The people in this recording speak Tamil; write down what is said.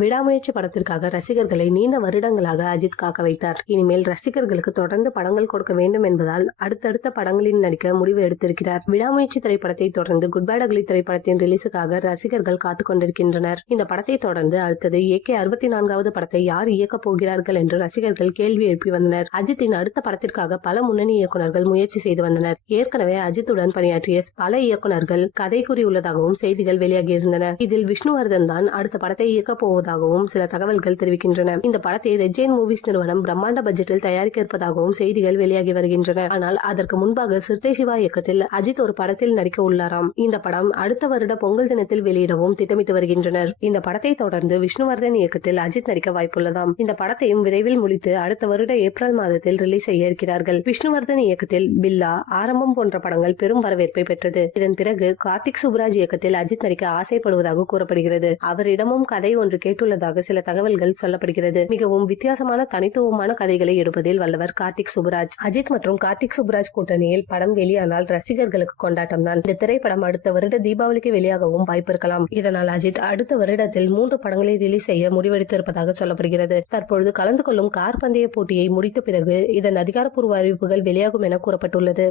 விடாமுயற்சி படத்திற்காக ரசிகர்களை நீண்ட வருடங்களாக அஜித் காக்க வைத்தார். இனிமேல் ரசிகர்களுக்கு தொடர்ந்து படங்கள் கொடுக்க வேண்டும் என்பதால் அடுத்தடுத்த படங்களில் நடிக்க முடிவு எடுத்திருக்கிறார். விடாமுயற்சி திரைப்படத்தை தொடர்ந்து குட் பேட் அக்லி திரைப்படத்தின் ரிலீஸுக்காக ரசிகர்கள் காத்துக் கொண்டிருக்கின்றனர். இந்த படத்தை தொடர்ந்து அடுத்தது AK 64வது படத்தை யார் இயக்க போகிறார்கள் என்று ரசிகர்கள் கேள்வி எழுப்பி வந்தனர். அஜித்தின் அடுத்த படத்திற்காக பல முன்னணி இயக்குநர்கள் முயற்சி செய்து வந்தனர். ஏற்கனவே அஜித்துடன் பணியாற்றிய பல இயக்குநர்கள் கதை கூறியுள்ளதாகவும் செய்திகள் வெளியாகியிருந்தன. இதில் விஷ்ணுவர்தன் தான் அடுத்த படத்தை இயக்க போவதாகவும் சில தகவல்கள் தெரிவிக்கின்றன. இந்த படத்தை ரெட் ஜெயின் மூவிஸ் நிறுவனம் பிரம்மாண்ட பட்ஜெட்டில் தயாரிக்க இருப்பதாகவும் செய்திகள் வெளியாகி வருகின்றன. ஆனால் அதற்கு முன்பாக சிறுத்தை சிவா இயக்கத்தில் அஜித் ஒரு படத்தில் நடிக்க உள்ளாராம். இந்த படம் அடுத்த வருட பொங்கல் தினத்தில் வெளியிடவும் திட்டமிட்டு வருகின்றனர். இந்த படத்தை தொடர்ந்து விஷ்ணுவர்தன் இயக்கத்தில் அஜித் நடிக்க வாய்ப்புள்ளதாம். இந்த படத்தையும் விரைவில் முடித்து அடுத்த வருட ஏப்ரல் மாதத்தில் ரிலீஸ் செய்ய இருக்கிறார்கள். விஷ்ணுவர்தன் இயக்கத்தில் பில்லா, ஆரம்பம் போன்ற படங்கள் பெரும் வரவேற்பை பெற்றது. இதன் பிறகு கார்த்திக் சுப்ராஜ் இயக்கத்தில் அஜித் நடிக்க ஆசைப்படுவதாக கூறப்படுகிறது. அவரிடமும் கதை ஒன்று கேட்டுள்ளதாக சில தகவல்கள் சொல்லப்படுகிறது. மிகவும் வித்தியாசமான தனித்துவமான கதைகளை எடுப்பதில் வல்லவர் கார்த்திக் சுப்ராஜ். அஜித் மற்றும் கார்த்திக் சுப்ராஜ் கூட்டணியில் படம் வெளியானால் ரசிகர்களுக்கு கொண்டாட்டம் தான். இந்த திரைப்படம் அடுத்த வருட தீபாவளிக்கு வெளியாகவும் வாய்ப்பு இருக்கலாம். இதனால் அஜித் அடுத்த வருடத்தில் 3 படங்களை ரிலீஸ் செய்ய முடிவெடுத்திருப்பதாக சொல்லப்படுகிறது. தற்பொழுது கலந்து கொள்ளும் கார் பந்தய போட்டியை முடித்த பிறகு இதன் அதிகாரப்பூர்வ அறிவிப்புகள் வெளியாகும் என கூறப்பட்டுள்ளது.